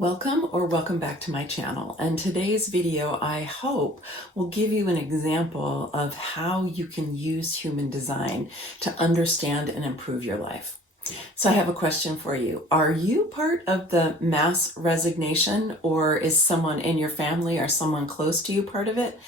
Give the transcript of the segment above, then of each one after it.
Welcome back to my channel. And today's video, I hope, will give you an example of how you can use human design to understand and improve your life. So I have a question for you. Are you part of the mass resignation, or is someone in your family or someone close to you part of it?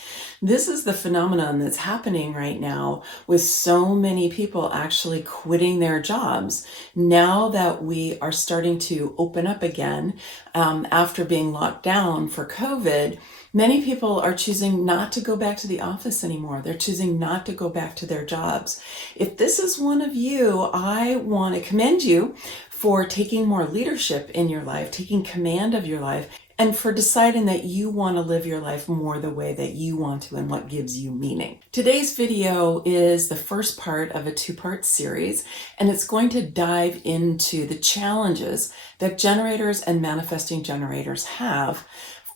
This is the phenomenon that's happening right now with so many people actually quitting their jobs. Now that we are starting to open up again after being locked down for COVID, many people are choosing not to go back to the office anymore. They're choosing not to go back to their jobs. If this is one of you, I want to commend you for taking more leadership in your life, taking command of your life, and for deciding that you want to live your life more the way that you want to and what gives you meaning. Today's video is the first part of a two-part series, and it's going to dive into the challenges that generators and manifesting generators have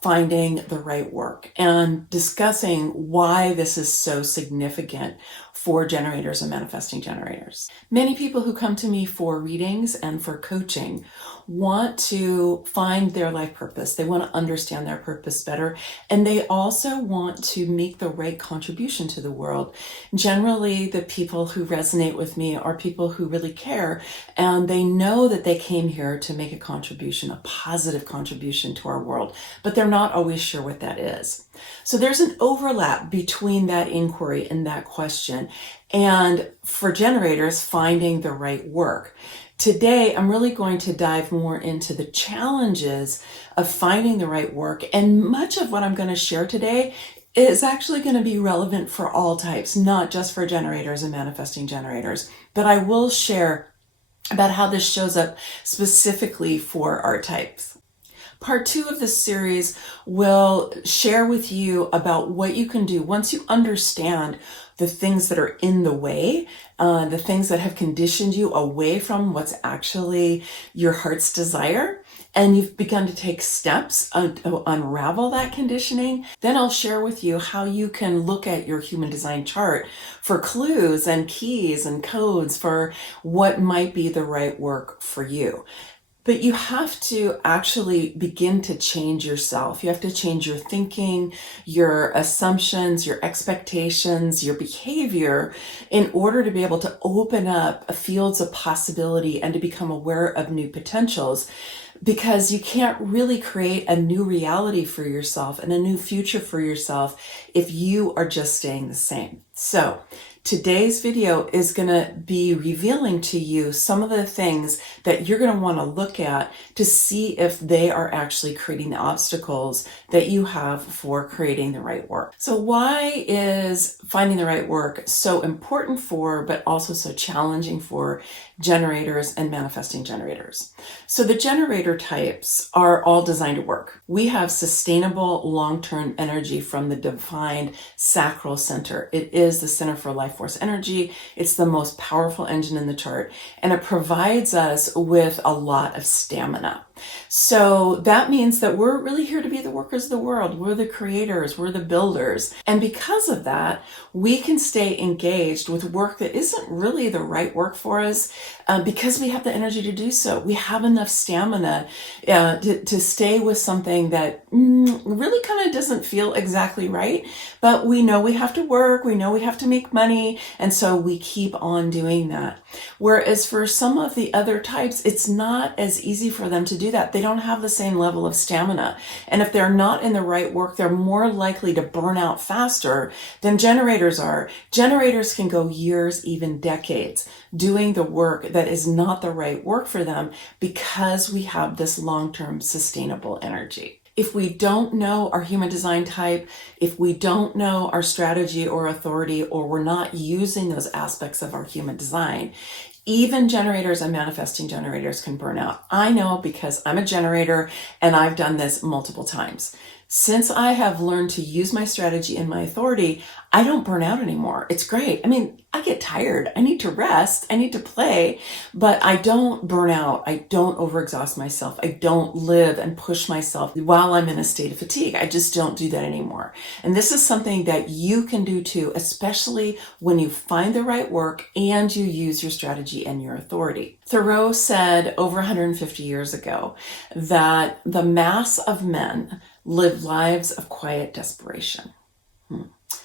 finding the right work and discussing why this is so significant for generators and manifesting generators. Many people who come to me for readings and for coaching want to find their life purpose. They want to understand their purpose better, and they also want to make the right contribution to the world. Generally, the people who resonate with me are people who really care, and they know that they came here to make a contribution, a positive contribution to our world, but they're not always sure what that is. So there's an overlap between that inquiry and that question, and for generators, finding the right work. Today, I'm really going to dive more into the challenges of finding the right work, and much of what I'm going to share today is actually going to be relevant for all types, not just for generators and manifesting generators, but I will share about how this shows up specifically for our types. Part 2 of this series will share with you about what you can do once you understand the things that are in the way, the things that have conditioned you away from what's actually your heart's desire, and you've begun to take steps to unravel that conditioning. Then I'll share with you how you can look at your human design chart for clues and keys and codes for what might be the right work for you. But you have to actually begin to change yourself. You have to change your thinking, your assumptions, your expectations, your behavior in order to be able to open up fields of possibility and to become aware of new potentials. Because you can't really create a new reality for yourself and a new future for yourself if you are just staying the same. So today's video is going to be revealing to you some of the things that you're going to want to look at to see if they are actually creating the obstacles that you have for creating the right work. So why is finding the right work so important for, but also so challenging for generators and manifesting generators? So the generator types are all designed to work. We have sustainable long-term energy from the defined sacral center. It is the center for life force energy. It's the most powerful engine in the chart, and it provides us with a lot of stamina. So that means that we're really here to be the workers of the world. We're the creators, we're the builders. And because of that, we can stay engaged with work that isn't really the right work for us because we have the energy to do so. We have enough stamina to stay with something that really kind of doesn't feel exactly right, but we know we have to work, we know we have to make money, and so we keep on doing that. Whereas for some of the other types, it's not as easy for them to do that. They don't have the same level of stamina. And if they're not in the right work, they're more likely to burn out faster than generators are. Generators can go years, even decades, doing the work that is not the right work for them because we have this long-term sustainable energy. If we don't know our human design type, if we don't know our strategy or authority, or we're not using those aspects of our human design, even generators and manifesting generators can burn out. I know because I'm a generator and I've done this multiple times. Since I have learned to use my strategy and my authority, I don't burn out anymore. It's great. I mean, I get tired. I need to rest. I need to play, but I don't burn out. I don't overexhaust myself. I don't live and push myself while I'm in a state of fatigue. I just don't do that anymore. And this is something that you can do too, especially when you find the right work and you use your strategy and your authority. Thoreau said over 150 years ago that the mass of men live lives of quiet desperation.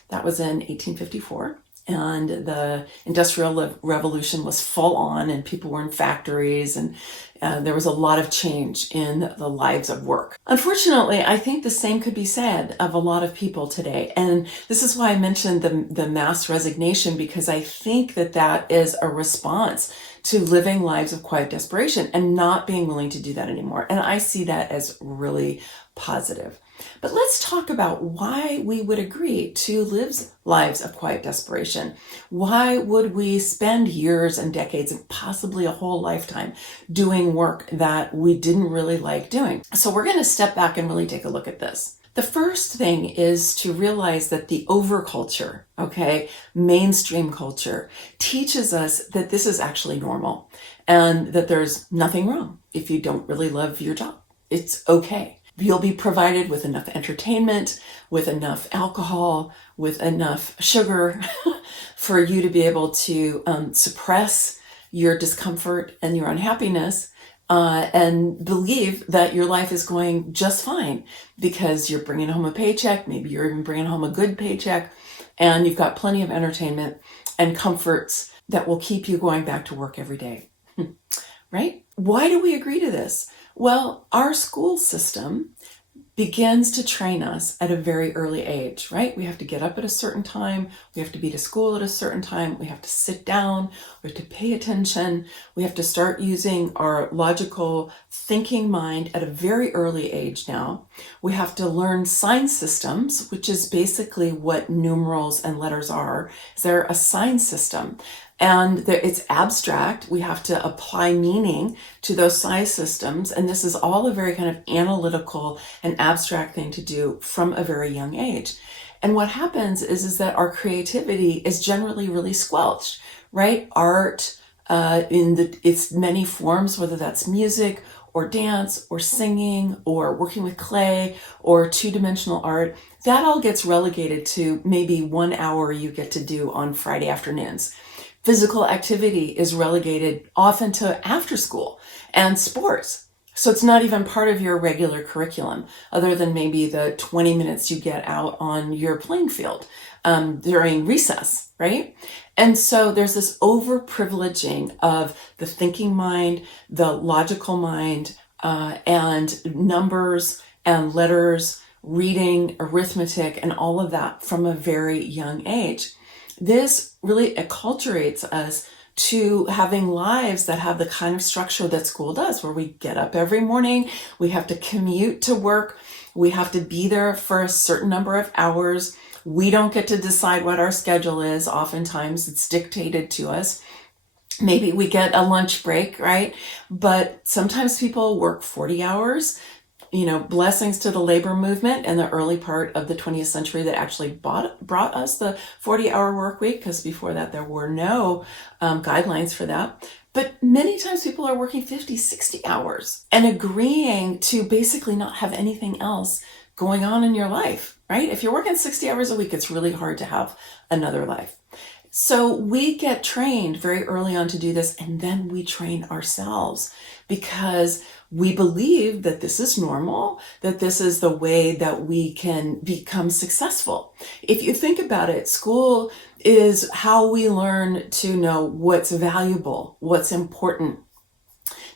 That was in 1854. And the Industrial Revolution was full on, and people were in factories, and there was a lot of change in the lives of work. Unfortunately, I think the same could be said of a lot of people today. And this is why I mentioned the mass resignation, because I think that that is a response to living lives of quiet desperation and not being willing to do that anymore. And I see that as really positive. But let's talk about why we would agree to live lives of quiet desperation. Why would we spend years and decades and possibly a whole lifetime doing work that we didn't really like doing? So we're going to step back and really take a look at this. The first thing is to realize that the overculture, mainstream culture, teaches us that this is actually normal and that there's nothing wrong if you don't really love your job. It's okay. You'll be provided with enough entertainment, with enough alcohol, with enough sugar for you to be able to suppress your discomfort and your unhappiness and believe that your life is going just fine because you're bringing home a paycheck. Maybe you're even bringing home a good paycheck, and you've got plenty of entertainment and comforts that will keep you going back to work every day. Right? Why do we agree to this? Well, our school system begins to train us at a very early age, right? We have to get up at a certain time. We have to be to school at a certain time. We have to sit down. We have to pay attention. We have to start using our logical thinking mind at a very early age now. We have to learn sign systems, which is basically what numerals and letters are. They're a sign system. And it's abstract. We have to apply meaning to those sign systems. And this is all a very kind of analytical and abstract thing to do from a very young age. And what happens is that our creativity is generally really squelched, right? Art in its many forms, whether that's music or dance or singing or working with clay or two-dimensional art, that all gets relegated to maybe 1 hour you get to do on Friday afternoons. Physical activity is relegated often to after school, and sports. So it's not even part of your regular curriculum, other than maybe the 20 minutes you get out on your playing field during recess, right? And so there's this overprivileging of the thinking mind, the logical mind, and numbers and letters, reading, arithmetic, and all of that from a very young age. This really acculturates us to having lives that have the kind of structure that school does, where we get up every morning, we have to commute to work, we have to be there for a certain number of hours. We don't get to decide what our schedule is. Oftentimes it's dictated to us. Maybe we get a lunch break, right? But sometimes people work 40 hours. Blessings to the labor movement in the early part of the 20th century that actually brought us the 40-hour work week, because before that there were no guidelines for that. But many times people are working 50, 60 hours and agreeing to basically not have anything else going on in your life, right? If you're working 60 hours a week, it's really hard to have another life. So we get trained very early on to do this, and then we train ourselves because we believe that this is normal, that this is the way that we can become successful. If you think about it, school is how we learn to know what's valuable, what's important.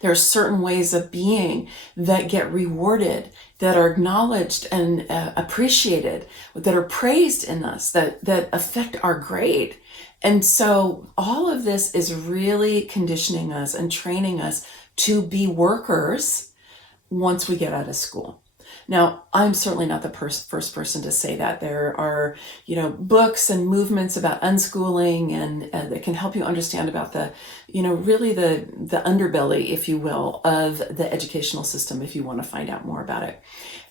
There are certain ways of being that get rewarded, that are acknowledged and appreciated, that are praised in us, that affect our grade. And so all of this is really conditioning us and training us to be workers once we get out of school. Now, I'm certainly not the first person to say that. There are, books and movements about unschooling and that can help you understand about the, really the underbelly, if you will, of the educational system if you want to find out more about it.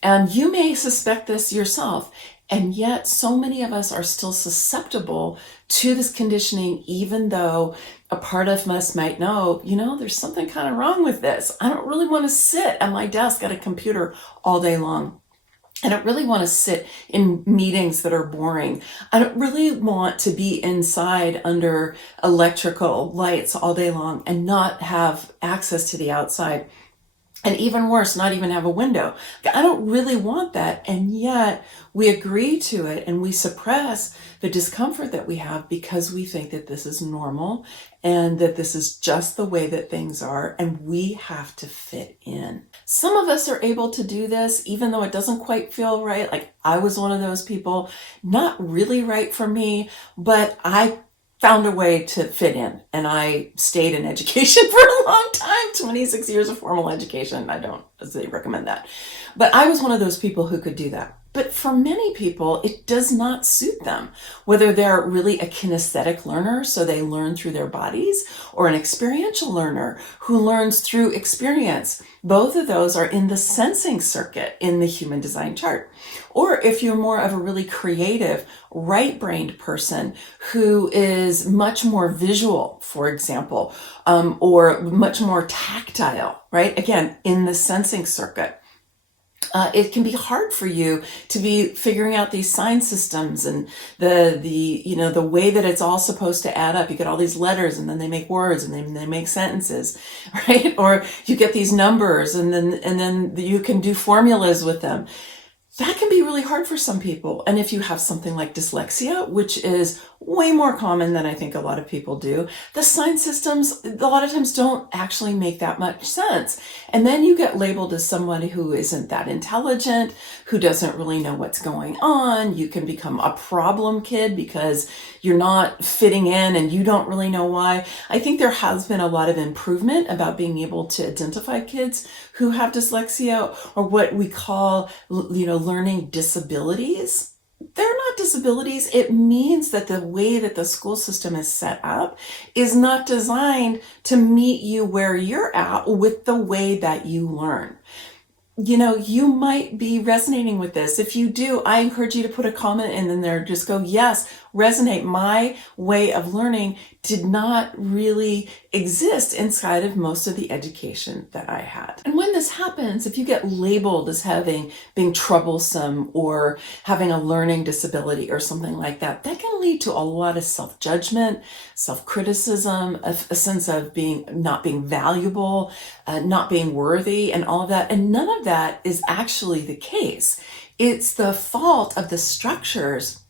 And you may suspect this yourself. And yet so many of us are still susceptible to this conditioning, even though a part of us might know, there's something kind of wrong with this. I don't really want to sit at my desk at a computer all day long. I don't really want to sit in meetings that are boring. I don't really want to be inside under electrical lights all day long and not have access to the outside. And even worse, not even have a window. I don't really want that. And yet we agree to it and we suppress the discomfort that we have because we think that this is normal and that this is just the way that things are and we have to fit in. Some of us are able to do this even though it doesn't quite feel right. Like I was one of those people, not really right for me, but I found a way to fit in, and I stayed in education for a long time, 26 years of formal education. I don't recommend that. But I was one of those people who could do that. But for many people, it does not suit them, whether they're really a kinesthetic learner, so they learn through their bodies, or an experiential learner who learns through experience. Both of those are in the sensing circuit in the human design chart. Or if you're more of a really creative, right-brained person who is much more visual, for example, or much more tactile, right? Again, in the sensing circuit. It can be hard for you to be figuring out these sign systems and the way that it's all supposed to add up. You get all these letters and then they make words and then they make sentences, right? Or you get these numbers and then you can do formulas with them. That can be really hard for some people. And if you have something like dyslexia, which is way more common than I think a lot of people do, the sign systems a lot of times don't actually make that much sense. And then you get labeled as somebody who isn't that intelligent, who doesn't really know what's going on. You can become a problem kid because you're not fitting in and you don't really know why. I think there has been a lot of improvement about being able to identify kids who have dyslexia or what we call, learning disabilities. They're not disabilities. It means that the way that the school system is set up is not designed to meet you where you're at with the way that you learn. You might be resonating with this. If you do, I encourage you to put a comment in there. Just go, yes, resonate. My way of learning did not really exist inside of most of the education that I had. And when this happens, if you get labeled as being troublesome or having a learning disability or something like that, that can lead to a lot of self-judgment, self-criticism, a sense of not being valuable, not being worthy, and all of that. And none of that is actually the case. It's the fault of the structures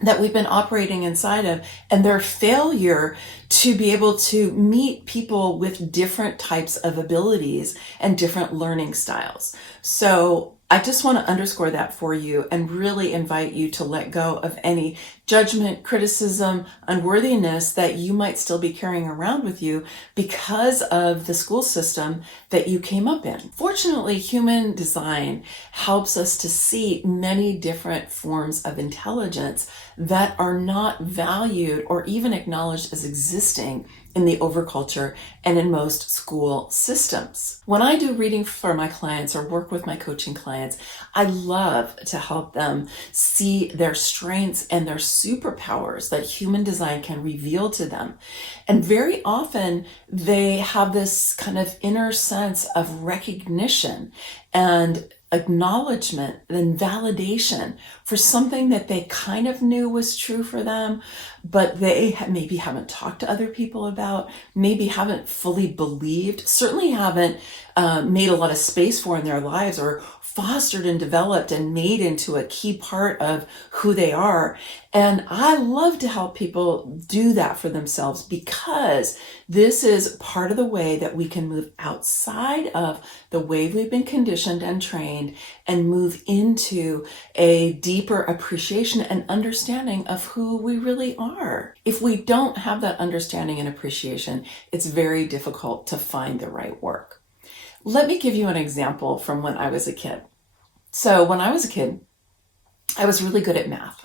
that we've been operating inside of and their failure to be able to meet people with different types of abilities and different learning styles. So I just want to underscore that for you and really invite you to let go of any judgment, criticism, unworthiness that you might still be carrying around with you because of the school system that you came up in. Fortunately, human design helps us to see many different forms of intelligence that are not valued or even acknowledged as existing in the overculture and in most school systems. When I do reading for my clients or work with my coaching clients, I love to help them see their strengths and their superpowers that human design can reveal to them. And very often they have this kind of inner sense of recognition and acknowledgement and validation for something that they kind of knew was true for them, but they maybe haven't talked to other people about, maybe haven't fully believed, certainly haven't made a lot of space for in their lives or fostered and developed and made into a key part of who they are. And I love to help people do that for themselves because this is part of the way that we can move outside of the way we've been conditioned and trained and move into a deeper appreciation and understanding of who we really are. If we don't have that understanding and appreciation, it's very difficult to find the right work. Let me give you an example from when I was a kid. So when I was a kid, I was really good at math.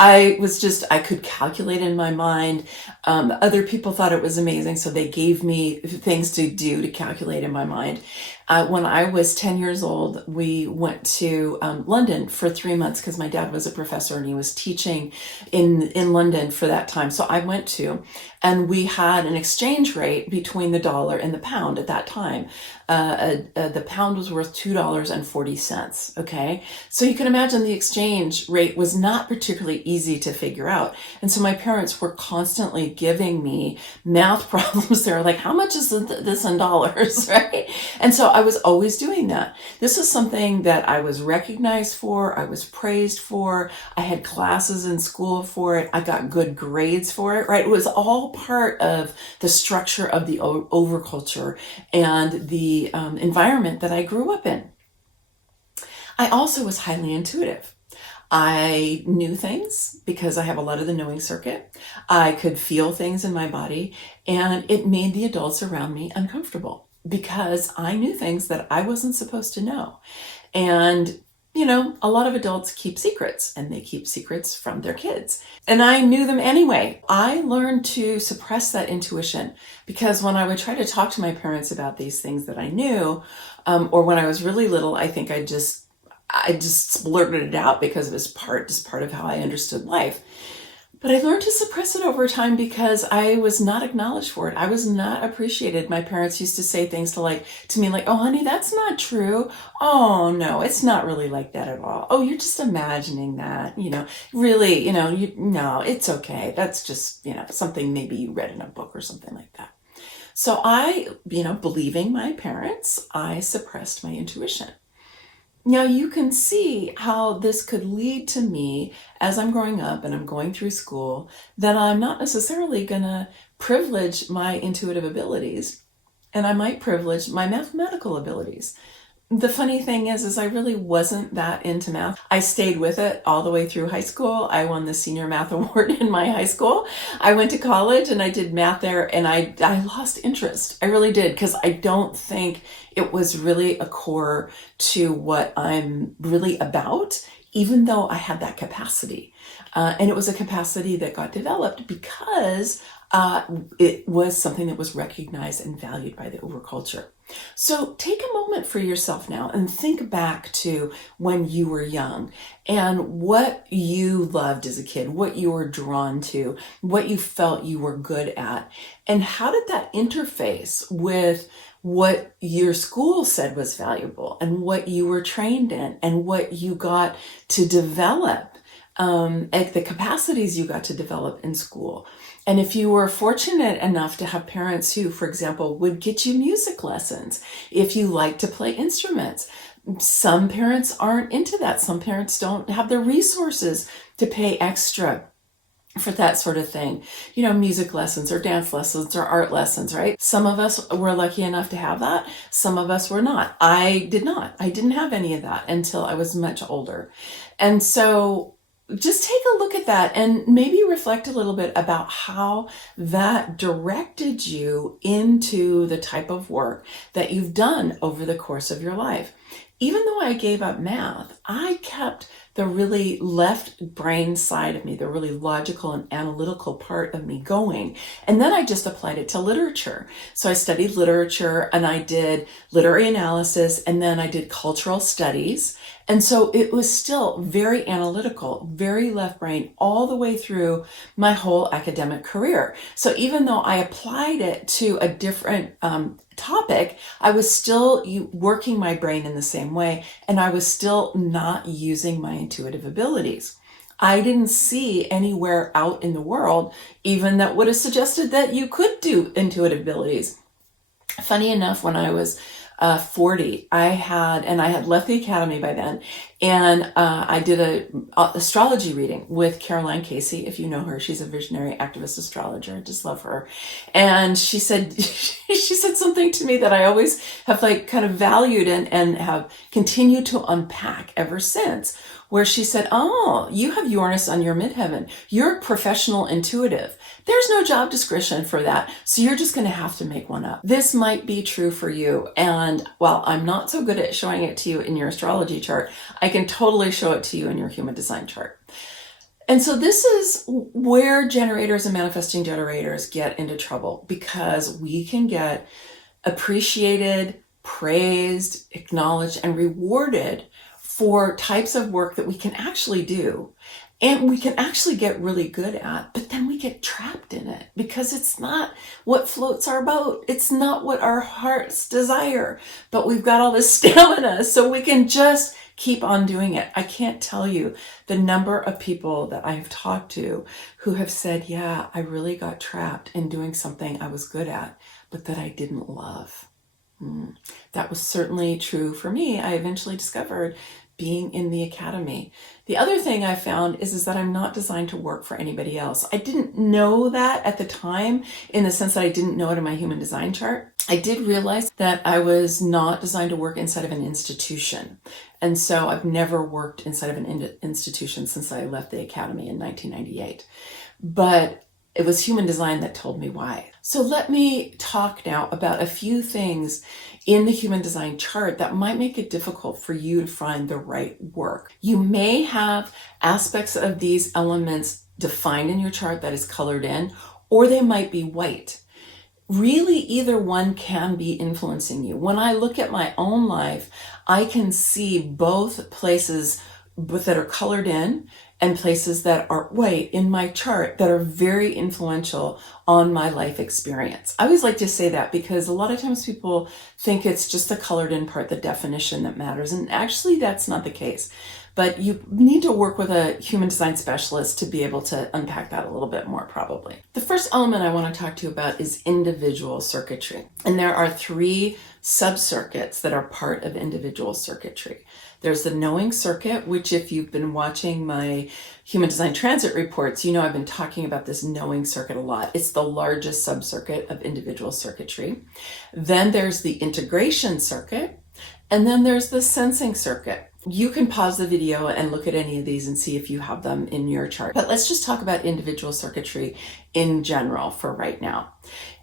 I could calculate in my mind. Other people thought it was amazing, so they gave me things to do to calculate in my mind. When I was 10 years old, we went to London for 3 months because my dad was a professor and he was teaching in London for that time. So I went to, and we had an exchange rate between the dollar and the pound at that time. The pound was worth $2.40. Okay. So you can imagine the exchange rate was not particularly easy to figure out. And so my parents were constantly giving me math problems. They were like, how much is this in dollars? Right. And so I was always doing that. This is something that I was recognized for. I was praised for. I had classes in school for it. I got good grades for it, right? It was all part of the structure of the overculture and the environment that I grew up in. I also was highly intuitive. I knew things because I have a lot of the knowing circuit. I could feel things in my body, and it made the adults around me uncomfortable because I knew things that I wasn't supposed to know. And you know, a lot of adults keep secrets, and they keep secrets from their kids. And I knew them anyway. I learned to suppress that intuition because when I would try to talk to my parents about these things that I knew, or when I was really little, I think I just blurted it out because it was just part of how I understood life. But I learned to suppress it over time because I was not acknowledged for it. I was not appreciated. My parents used to say things to me like, oh, honey, that's not true. Oh, no, it's not really like that at all. Oh, you're just imagining that, really, no, it's okay. That's just, something maybe you read in a book or something like that. So I, believing my parents, I suppressed my intuition. Now you can see how this could lead to me as I'm growing up and I'm going through school, that I'm not necessarily going to privilege my intuitive abilities, and I might privilege my mathematical abilities. The funny thing is I really wasn't that into math. I stayed with it all the way through high school. I won the senior math award in my high school. I went to college and I did math there, and I lost interest. I really did, because I don't think it was really a core to what I'm really about, even though I had that capacity. And it was a capacity that got developed because it was something that was recognized and valued by the overculture. So take a moment for yourself now and think back to when you were young and what you loved as a kid, what you were drawn to, what you felt you were good at, and how did that interface with what your school said was valuable and what you were trained in and what you got to develop, at the capacities you got to develop in school. And if you were fortunate enough to have parents who, for example, would get you music lessons, if you like to play instruments, some parents aren't into that. Some parents don't have the resources to pay extra for that sort of thing. Music lessons or dance lessons or art lessons, right? Some of us were lucky enough to have that. Some of us were not. I did not. I didn't have any of that until I was much older. And so just take a look at that and maybe reflect a little bit about how that directed you into the type of work that you've done over the course of your life. Even though I gave up math, I kept the really left brain side of me, the really logical and analytical part of me going. And then I just applied it to literature. So I studied literature and I did literary analysis, and then I did cultural studies. And so it was still very analytical, very left brain all the way through my whole academic career. So even though I applied it to a different topic, I was still working my brain in the same way, and I was still not using my intuitive abilities. I didn't see anywhere out in the world even that would have suggested that you could do intuitive abilities. Funny enough, when I was 40, I had left the academy by then, and I did a astrology reading with Caroline Casey. If you know her, she's a visionary activist astrologer. I just love her. And she said something to me that I always have kind of valued and have continued to unpack ever since, where she said, oh, you have Uranus on your midheaven. You're a professional intuitive. There's no job description for that. So you're just going to have to make one up. This might be true for you. And And while I'm not so good at showing it to you in your astrology chart, I can totally show it to you in your human design chart. And so this is where generators and manifesting generators get into trouble, because we can get appreciated, praised, acknowledged, and rewarded for types of work that we can actually do and we can actually get really good at, but then we get trapped in it because it's not what floats our boat. It's not what our hearts desire, but we've got all this stamina, so we can just keep on doing it. I can't tell you the number of people that I've talked to who have said, yeah, I really got trapped in doing something I was good at, but that I didn't love. That was certainly true for me. I eventually discovered being in the academy. The other thing I found is that I'm not designed to work for anybody else. I didn't know that at the time, in the sense that I didn't know it in my human design chart. I did realize that I was not designed to work inside of an institution. And so I've never worked inside of an institution since I left the academy in 1998. But it was human design that told me why. So let me talk now about a few things in the human design chart that might make it difficult for you to find the right work. You may have aspects of these elements defined in your chart that is colored in, or they might be white. Really, either one can be influencing you. When I look at my own life, I can see both places that are colored in and places that are white in my chart that are very influential on my life experience. I always like to say that because a lot of times people think it's just the colored in part, the definition, that matters. And actually that's not the case. But you need to work with a human design specialist to be able to unpack that a little bit more, probably. The first element I want to talk to you about is individual circuitry. And there are 3 sub-circuits that are part of individual circuitry. There's the knowing circuit, which if you've been watching my human design transit reports, you know I've been talking about this knowing circuit a lot. It's the largest sub-circuit of individual circuitry. Then there's the integration circuit, and then there's the sensing circuit. You can pause the video and look at any of these and see if you have them in your chart. But let's just talk about individual circuitry in general for right now.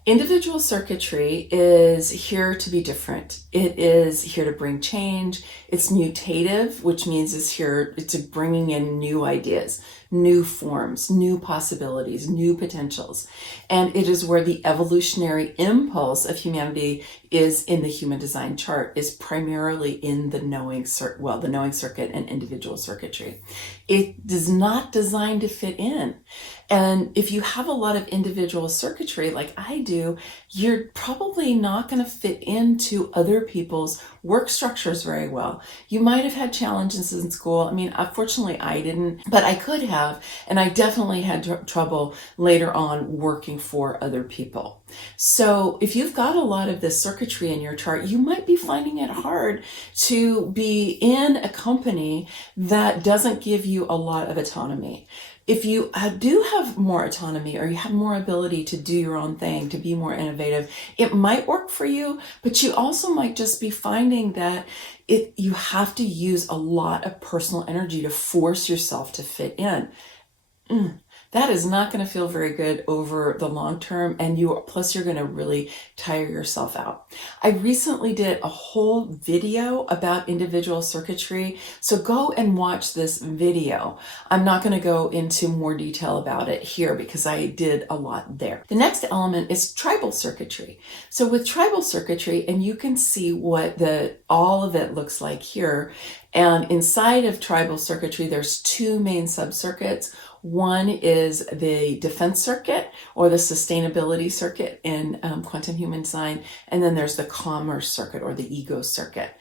Individual circuitry is here to be different. It is here to bring change. It's mutative, which means it's bringing in new ideas, new forms, new possibilities, new potentials. And it is where the evolutionary impulse of humanity is in the human design chart, is primarily in the knowing circuit and individual circuitry. It is not designed to fit in. And if you have a lot of individual circuitry like I do, you're probably not going to fit into other people's work structures very well. You might have had challenges in school. I mean, unfortunately, I didn't, but I could have. And I definitely had trouble later on working for other people. So if you've got a lot of this circuitry in your chart, you might be finding it hard to be in a company that doesn't give you a lot of autonomy. If you do have more autonomy, or you have more ability to do your own thing, to be more innovative, it might work for you, but you also might just be finding that you have to use a lot of personal energy to force yourself to fit in. That is not going to feel very good over the long term, and plus you're going to really tire yourself out. I recently did a whole video about individual circuitry, so go and watch this video. I'm not going to go into more detail about it here because I did a lot there. The next element is tribal circuitry. So with tribal circuitry, and you can see what all of it looks like here, and inside of tribal circuitry, there's 2 main sub-circuits. One is the defense circuit, or the sustainability circuit in quantum human design. And then there's the commerce circuit, or the ego circuit.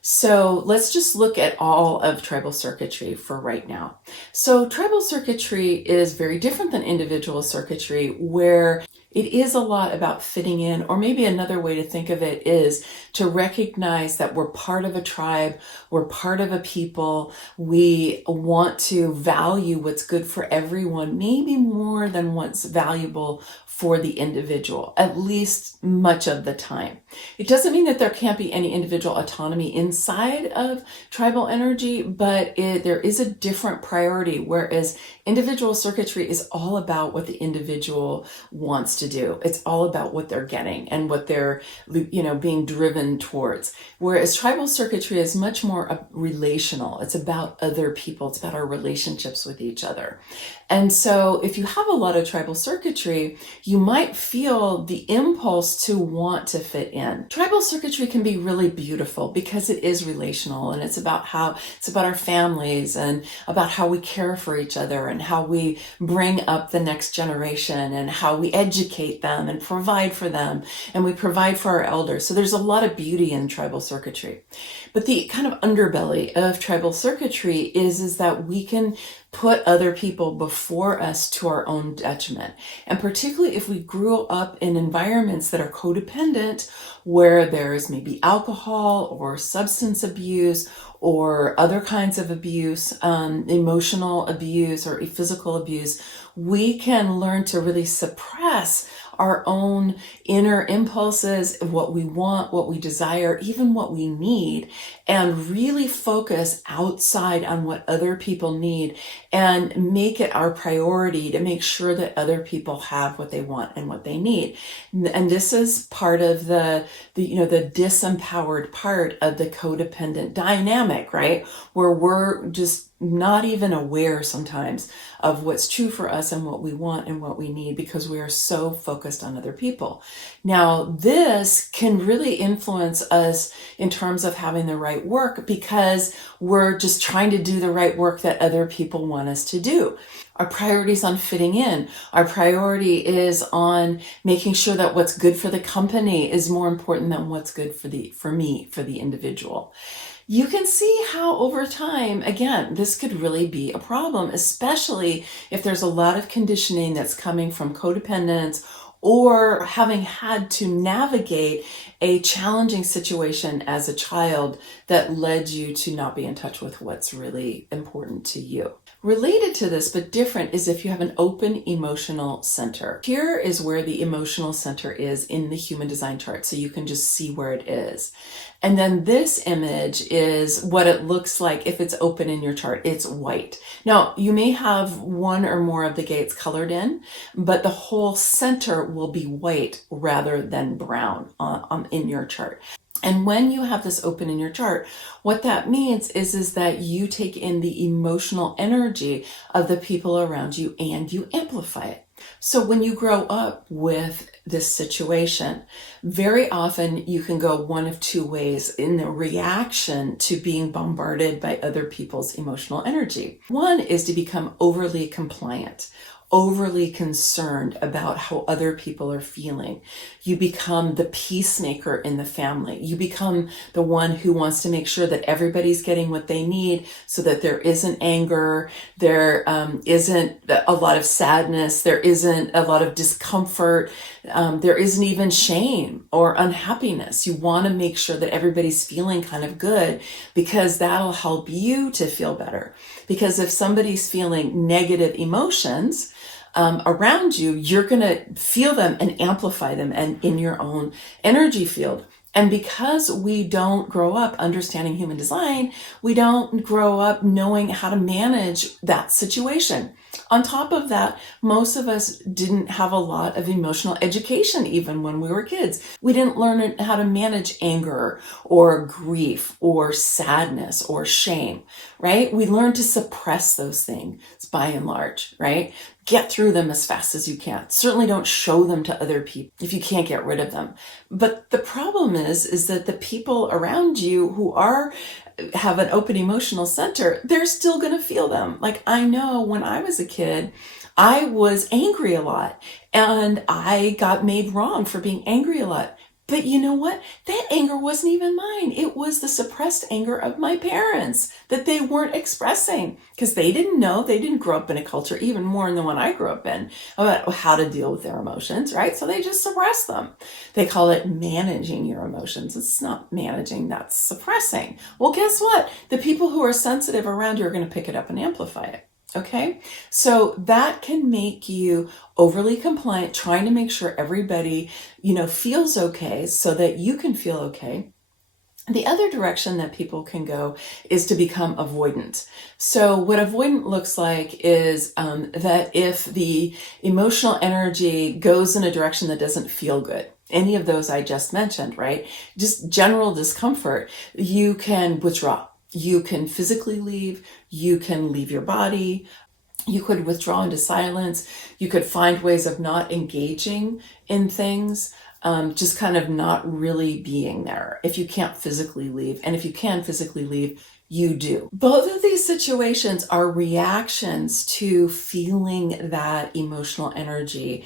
So let's just look at all of tribal circuitry for right now. So tribal circuitry is very different than individual circuitry, where it is a lot about fitting in, or maybe another way to think of it is to recognize that we're part of a tribe, we're part of a people, we want to value what's good for everyone, maybe more than what's valuable for the individual, at least much of the time. It doesn't mean that there can't be any individual autonomy inside of tribal energy, but there is a different priority, whereas individual circuitry is all about what the individual wants to to do. It's all about what they're getting and what they're, being driven towards. Whereas tribal circuitry is much more relational. It's about other people. It's about our relationships with each other. And so if you have a lot of tribal circuitry, you might feel the impulse to want to fit in. Tribal circuitry can be really beautiful because it is relational, and it's about our families and about how we care for each other and how we bring up the next generation and how we educate them and provide for them, and we provide for our elders. So there's a lot of beauty in tribal circuitry. But the kind of underbelly of tribal circuitry is that we can put other people before us to our own detriment. And particularly if we grew up in environments that are codependent, where there's maybe alcohol or substance abuse or other kinds of abuse, emotional abuse or physical abuse, we can learn to really suppress our own inner impulses, what we want, what we desire, even what we need, and really focus outside on what other people need and make it our priority to make sure that other people have what they want and what they need. And this is part of the disempowered part of the codependent dynamic, right? Where we're just not even aware sometimes of what's true for us and what we want and what we need because we are so focused on other people. Now, this can really influence us in terms of having the right work because we're just trying to do the right work that other people want us to do. Our priority is on fitting in. Our priority is on making sure that what's good for the company is more important than what's good for the individual. You can see how over time, again, this could really be a problem, especially if there's a lot of conditioning that's coming from codependence or having had to navigate a challenging situation as a child that led you to not be in touch with what's really important to you. Related to this, but different, is if you have an open emotional center. Here is where the emotional center is in the human design chart, so you can just see where it is. And then this image is what it looks like if it's open in your chart. It's white. Now, you may have one or more of the gates colored in, but the whole center will be white rather than brown in your chart. And when you have this open in your chart, what that means is that you take in the emotional energy of the people around you and you amplify it. So when you grow up with this situation, very often you can go one of two ways in the reaction to being bombarded by other people's emotional energy. One is to become overly compliant, overly concerned about how other people are feeling. You become the peacemaker in the family. You become the one who wants to make sure that everybody's getting what they need so that there isn't anger, there isn't a lot of sadness, there isn't a lot of discomfort, there isn't even shame or unhappiness. You want to make sure that everybody's feeling kind of good because that'll help you to feel better. Because if somebody's feeling negative emotions, around you, you're going to feel them and amplify them and in your own energy field. And because we don't grow up understanding human design, we don't grow up knowing how to manage that situation. On top of that, most of us didn't have a lot of emotional education even when we were kids. We didn't learn how to manage anger or grief or sadness or shame, right? We learned to suppress those things by and large, right? Get through them as fast as you can. Certainly don't show them to other people if you can't get rid of them. But the problem is that the people around you who have an open emotional center, they're still going to feel them. Like I know when I was a kid, I was angry a lot and I got made wrong for being angry a lot. But you know what? That anger wasn't even mine. It was the suppressed anger of my parents that they weren't expressing because they didn't know. They didn't grow up in a culture, even more than the one I grew up in, about how to deal with their emotions, right? So they just suppress them. They call it managing your emotions. It's not managing, that's suppressing. Well, guess what? The people who are sensitive around you are going to pick it up and amplify it. Okay, so that can make you overly compliant, trying to make sure everybody, feels okay so that you can feel okay. The other direction that people can go is to become avoidant. So what avoidant looks like is that if the emotional energy goes in a direction that doesn't feel good, any of those I just mentioned, right? Just general discomfort, you can withdraw. You can physically leave. You can leave your body. You could withdraw into silence. You could find ways of not engaging in things. Just kind of not really being there if you can't physically leave. And if you can physically leave, you do. Both of these situations are reactions to feeling that emotional energy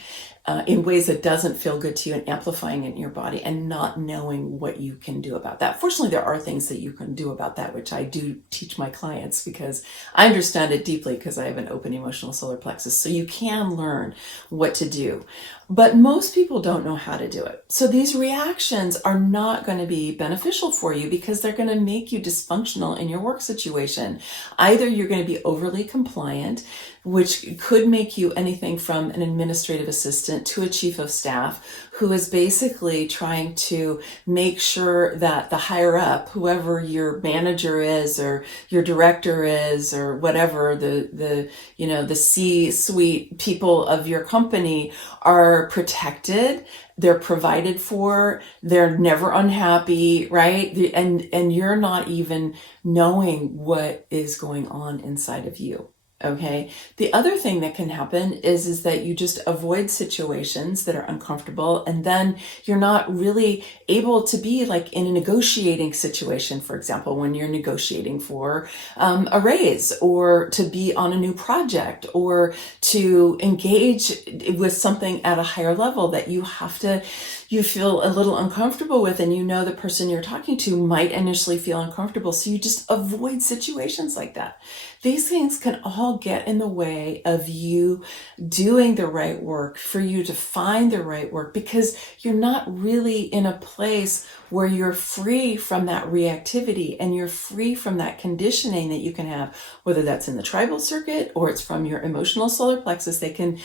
in ways that doesn't feel good to you and amplifying it in your body and not knowing what you can do about that. Fortunately, there are things that you can do about that, which I do teach my clients because I understand it deeply because I have an open emotional solar plexus. So you can learn what to do. But most people don't know how to do it. So these reactions are not going to be beneficial for you because they're going to make you dysfunctional in your work situation. Either you're going to be overly compliant, which could make you anything from an administrative assistant to a chief of staff who is basically trying to make sure that the higher up, whoever your manager is or your director is or whatever, the C-suite people of your company are protected, they're provided for, they're never unhappy, right? And you're not even knowing what is going on inside of you. Okay. The other thing that can happen is that you just avoid situations that are uncomfortable, and then you're not really able to be like in a negotiating situation, for example, when you're negotiating for a raise or to be on a new project or to engage with something at a higher level that you feel a little uncomfortable with, and you know the person you're talking to might initially feel uncomfortable. So you just avoid situations like that. These things can all get in the way of you doing the right work, for you to find the right work, because you're not really in a place where you're free from that reactivity and you're free from that conditioning that you can have, whether that's in the tribal circuit or it's from your emotional solar plexus. They can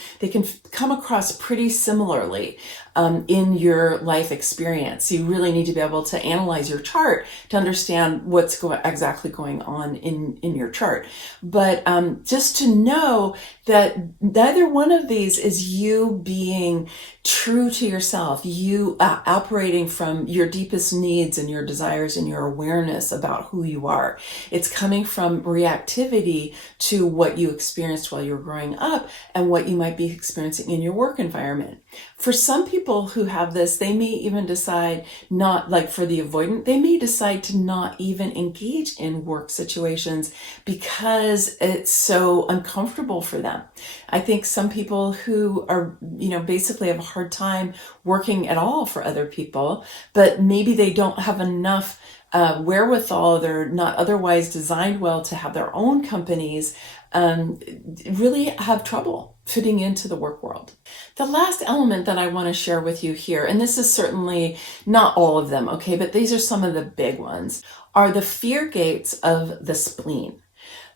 come across pretty similarly in your life experience. You really need to be able to analyze your chart to understand what's exactly going on in your chart. But just to know that neither one of these is you being true to yourself, you operating from your deepest needs and your desires and your awareness about who you are. It's coming from reactivity to what you experienced while you were growing up and what you might be experiencing in your work environment. For some people who have this, they may even decide not, like for the avoidant, they may decide to not even engage in work situations because it's so uncomfortable for them. I think some people who are, basically have a hard time working at all for other people, but maybe they don't have enough wherewithal, they're not otherwise designed well to have their own companies, really have trouble fitting into the work world. The last element that I want to share with you here, and this is certainly not all of them, okay, but these are some of the big ones, are the fear gates of the spleen.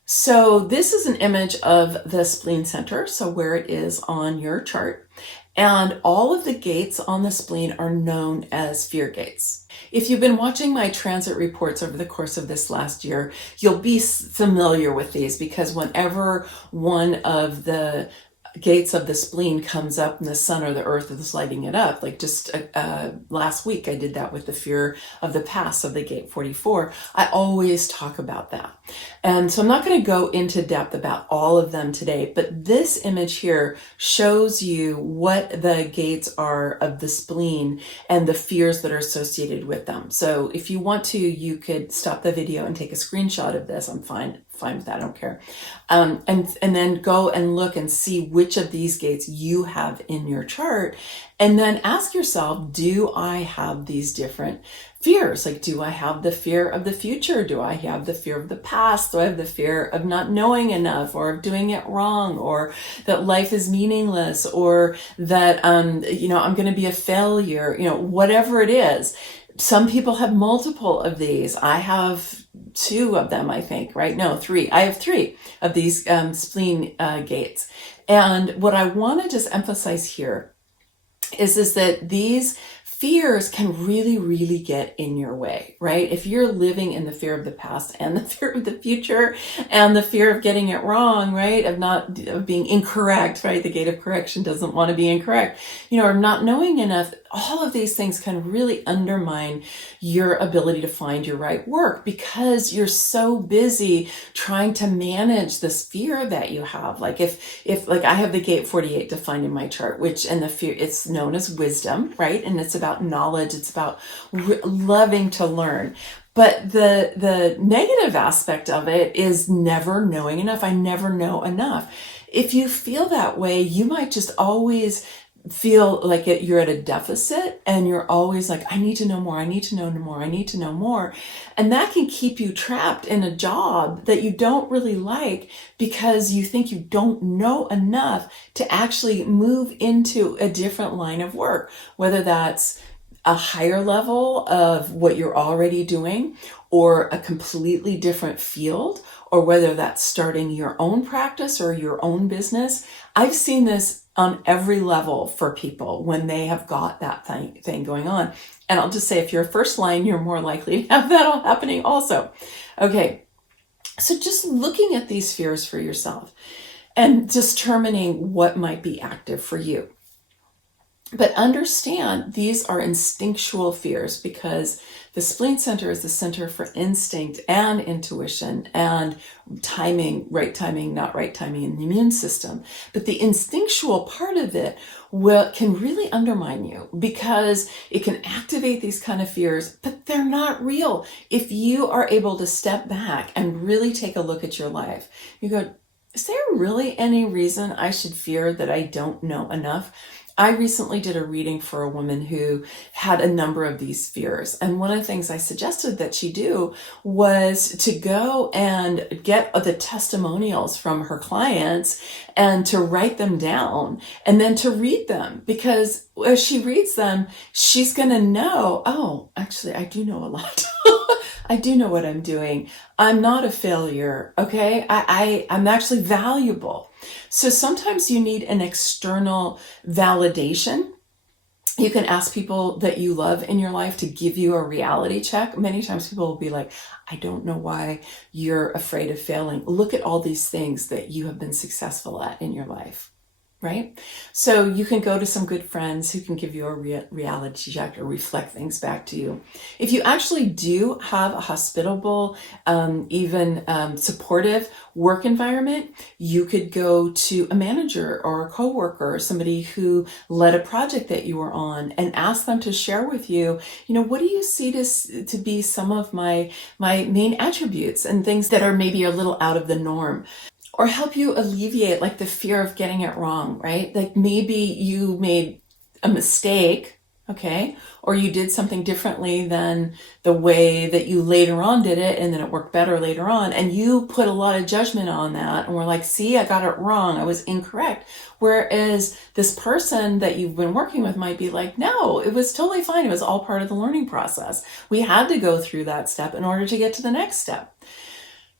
So this is an image of the spleen center, so where it is on your chart. And all of the gates on the spleen are known as fear gates. If you've been watching my transit reports over the course of this last year, you'll be familiar with these, because whenever one of the gates of the spleen comes up and the sun or the earth is lighting it up, like just last week I did that with the fear of the past of the gate 44. I always talk about that. And so I'm not going to go into depth about all of them today, but this image here shows you what the gates are of the spleen and the fears that are associated with them. So if you want to, you could stop the video and take a screenshot of this. I'm fine with that. I don't care. And then go and look and see which of these gates you have in your chart. And then ask yourself, do I have these different fears? Like, do I have the fear of the future? Do I have the fear of the past? Do I have the fear of not knowing enough, or of doing it wrong, or that life is meaningless, or that, I'm going to be a failure, whatever it is. Some people have multiple of these. I have 2 of them, I think, right? No, 3. I have 3 of these spleen gates. And what I want to just emphasize here is that these fears can really, really get in your way, right? If you're living in the fear of the past and the fear of the future and the fear of getting it wrong, right? Of being incorrect, right? The gate of correction doesn't want to be incorrect, or not knowing enough. All of these things can really undermine your ability to find your right work because you're so busy trying to manage this fear that you have. Like if like I have the gate 48 defined in my chart, and the fear, it's known as wisdom, right? And it's about knowledge. It's about loving to learn. But the negative aspect of it is never knowing enough. I never know enough. If you feel that way, you might just always feel like you're at a deficit and you're always like, I need to know more. I need to know more. I need to know more. And that can keep you trapped in a job that you don't really like because you think you don't know enough to actually move into a different line of work, whether that's a higher level of what you're already doing or a completely different field, or whether that's starting your own practice or your own business. I've seen this on every level for people when they have got that thing going on. And I'll just say, if you're first line, you're more likely to have that all happening also. Okay, so just looking at these fears for yourself and determining what might be active for you. But understand these are instinctual fears because the spleen center is the center for instinct and intuition and timing, right timing, not right timing in the immune system. But the instinctual part of it can really undermine you because it can activate these kind of fears, but they're not real. If you are able to step back and really take a look at your life, you go, is there really any reason I should fear that I don't know enough? I recently did a reading for a woman who had a number of these fears. And one of the things I suggested that she do was to go and get the testimonials from her clients and to write them down and then to read them. Because as she reads them, she's going to know, oh, actually, I do know a lot. I do know what I'm doing. I'm not a failure. Okay. I'm actually valuable. So sometimes you need an external validation. You can ask people that you love in your life to give you a reality check. Many times people will be like, I don't know why you're afraid of failing. Look at all these things that you have been successful at in your life. Right? So you can go to some good friends who can give you a reality check or reflect things back to you. If you actually do have a hospitable, supportive work environment, you could go to a manager or a coworker or somebody who led a project that you were on and ask them to share with you, what do you see to be some of my main attributes and things that are maybe a little out of the norm? Or help you alleviate like the fear of getting it wrong, right? Like maybe you made a mistake, okay? Or you did something differently than the way that you later on did it, and then it worked better later on. And you put a lot of judgment on that and we're like, see, I got it wrong. I was incorrect. Whereas this person that you've been working with might be like, no, it was totally fine. It was all part of the learning process. We had to go through that step in order to get to the next step.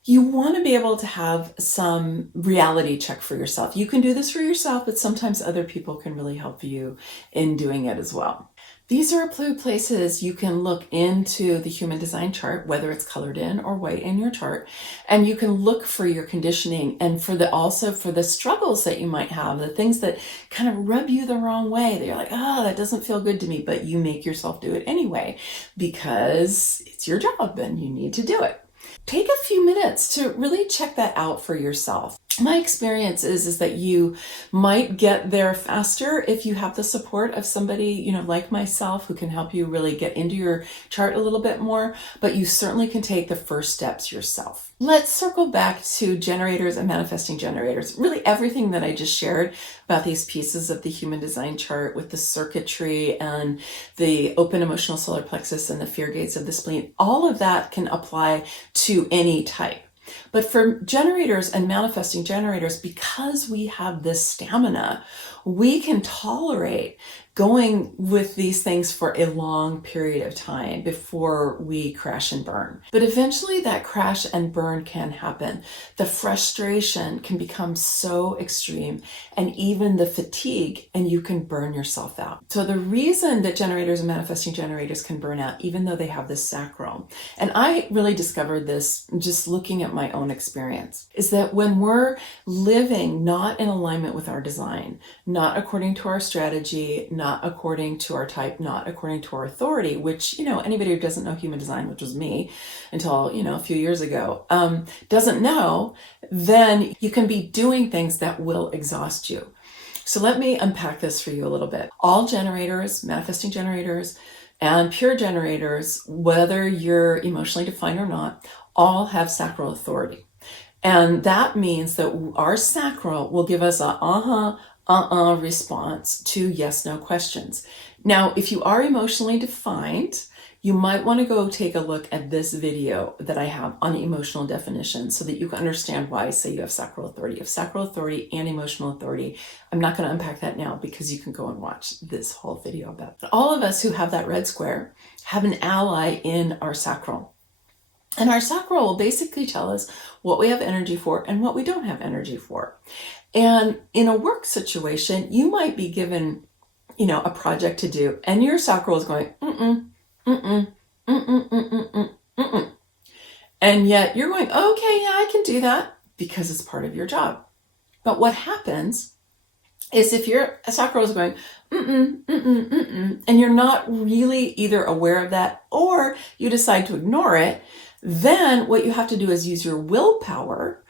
You want to be able to have some reality check for yourself. You can do this for yourself, but sometimes other people can really help you in doing it as well. These are places you can look into the human design chart, whether it's colored in or white in your chart, and you can look for your conditioning and also for the struggles that you might have, the things that kind of rub you the wrong way. They're like, oh, that doesn't feel good to me, but you make yourself do it anyway because it's your job and you need to do it. Take a few minutes to really check that out for yourself. My experience is that you might get there faster if you have the support of somebody, like myself, who can help you really get into your chart a little bit more, but you certainly can take the first steps yourself. Let's circle back to generators and manifesting generators. Really everything that I just shared about these pieces of the human design chart with the circuitry and the open emotional solar plexus and the fear gates of the spleen, all of that can apply to any type. But for generators and manifesting generators, because we have this stamina, we can tolerate going with these things for a long period of time before we crash and burn. But eventually that crash and burn can happen. The frustration can become so extreme, and even the fatigue, and you can burn yourself out. So the reason that generators and manifesting generators can burn out, even though they have this sacral, and I really discovered this just looking at my own experience, is that when we're living not in alignment with our design, not according to our strategy, not according to our type, not according to our authority, which, anybody who doesn't know human design, which was me until, a few years ago, doesn't know, then you can be doing things that will exhaust you. So let me unpack this for you a little bit. All generators, manifesting generators, and pure generators, whether you're emotionally defined or not, all have sacral authority. And that means that our sacral will give us a response to yes, no questions. Now, if you are emotionally defined, you might want to go take a look at this video that I have on emotional definition so that you can understand why I say you have sacral authority. You have sacral authority and emotional authority. I'm not going to unpack that now because you can go and watch this whole video about it. All of us who have that red square have an ally in our sacral. And our sacral will basically tell us what we have energy for and what we don't have energy for. And in a work situation, you might be given, a project to do, and your sacral is going, and yet you're going, okay, yeah, I can do that because it's part of your job. But what happens is if your sacral is going, and you're not really either aware of that or you decide to ignore it, then what you have to do is use your willpower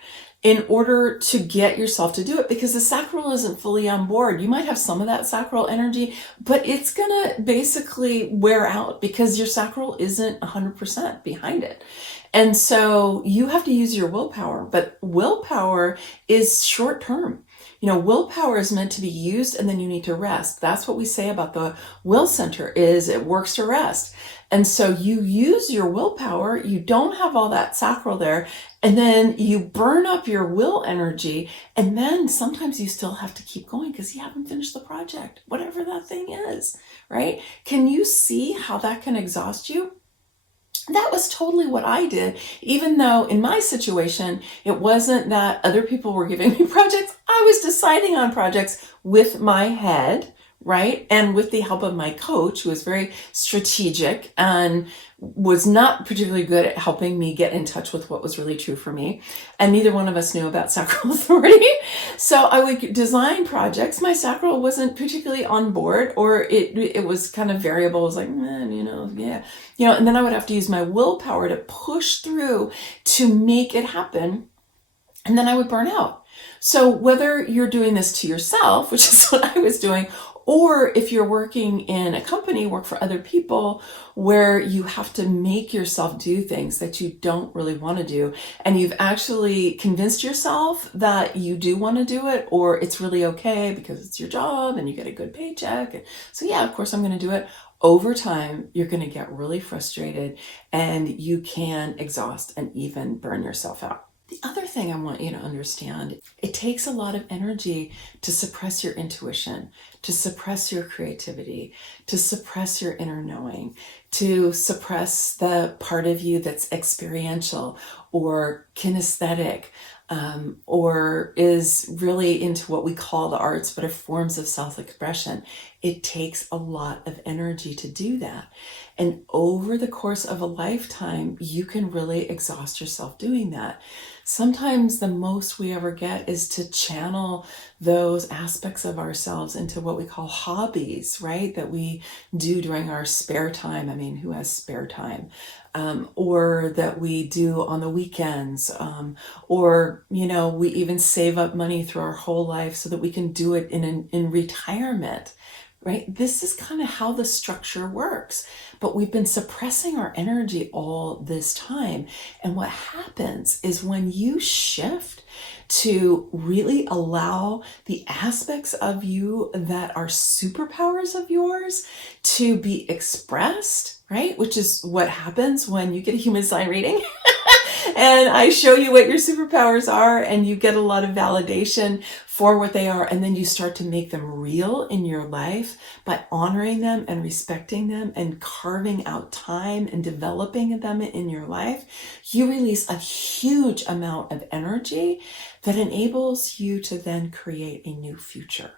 in order to get yourself to do it, because the sacral isn't fully on board. You might have some of that sacral energy, but it's going to basically wear out because your sacral isn't 100% behind it. And so you have to use your willpower, but willpower is short term. Willpower is meant to be used and then you need to rest. That's what we say about the will center, is it works to rest. And so you use your willpower, you don't have all that sacral there, and then you burn up your will energy, and then sometimes you still have to keep going because you haven't finished the project, whatever that thing is, right? Can you see how that can exhaust you? That was totally what I did, even though in my situation, it wasn't that other people were giving me projects. I was deciding on projects with my head, right? And with the help of my coach, who was very strategic and was not particularly good at helping me get in touch with what was really true for me. And neither one of us knew about sacral authority. So I would design projects. My sacral wasn't particularly on board, or it was kind of variable. It was like, yeah. And then I would have to use my willpower to push through to make it happen. And then I would burn out. So whether you're doing this to yourself, which is what I was doing, or if you're working in a company, work for other people, where you have to make yourself do things that you don't really want to do, and you've actually convinced yourself that you do want to do it, or it's really okay because it's your job and you get a good paycheck. So yeah, of course I'm going to do it. Over time, you're going to get really frustrated and you can exhaust and even burn yourself out. The other thing I want you to understand, it takes a lot of energy to suppress your intuition, to suppress your creativity, to suppress your inner knowing, to suppress the part of you that's experiential or kinesthetic, or is really into what we call the arts, but are forms of self-expression. It takes a lot of energy to do that. And over the course of a lifetime, you can really exhaust yourself doing that. Sometimes the most we ever get is to channel those aspects of ourselves into what we call hobbies, right? That we do during our spare time. I mean, who has spare time? Or that we do on the weekends, or, we even save up money through our whole life so that we can do it in retirement, right? This is kind of how the structure works, but we've been suppressing our energy all this time. And what happens is when you shift to really allow the aspects of you that are superpowers of yours to be expressed, right? Which is what happens when you get a human design reading And I show you what your superpowers are, and you get a lot of validation for what they are. And then you start to make them real in your life by honoring them and respecting them and carving out time and developing them in your life. You release a huge amount of energy that enables you to then create a new future.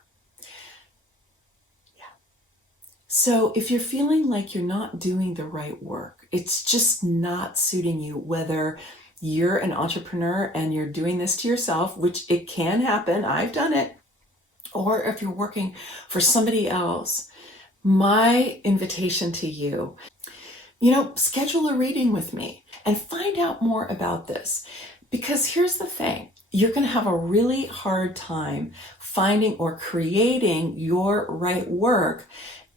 So if you're feeling like you're not doing the right work, it's just not suiting you, whether you're an entrepreneur and you're doing this to yourself, which it can happen, I've done it, or if you're working for somebody else, my invitation to you, schedule a reading with me and find out more about this. Because here's the thing, you're going to have a really hard time finding or creating your right work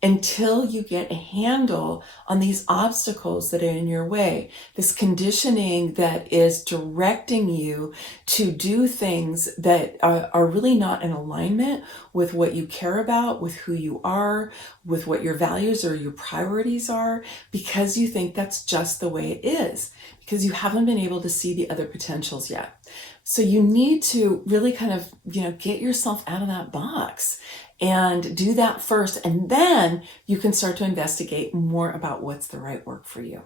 until you get a handle on these obstacles that are in your way, this conditioning that is directing you to do things that are really not in alignment with what you care about, with who you are, with what your values or your priorities are, because you think that's just the way it is, because you haven't been able to see the other potentials yet. So you need to really kind of, get yourself out of that box and do that first. And then you can start to investigate more about what's the right work for you.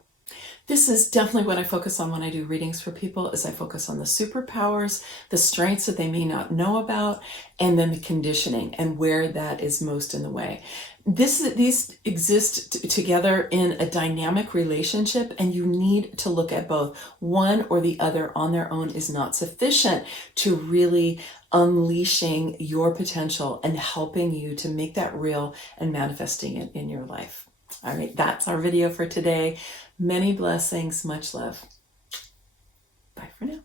This is definitely what I focus on when I do readings for people, is I focus on the superpowers, the strengths that they may not know about, and then the conditioning and where that is most in the way. These exist together in a dynamic relationship, and you need to look at both. One or the other on their own is not sufficient to really unleashing your potential and helping you to make that real and manifesting it in your life. All right, that's our video for today. Many blessings, much love. Bye for now.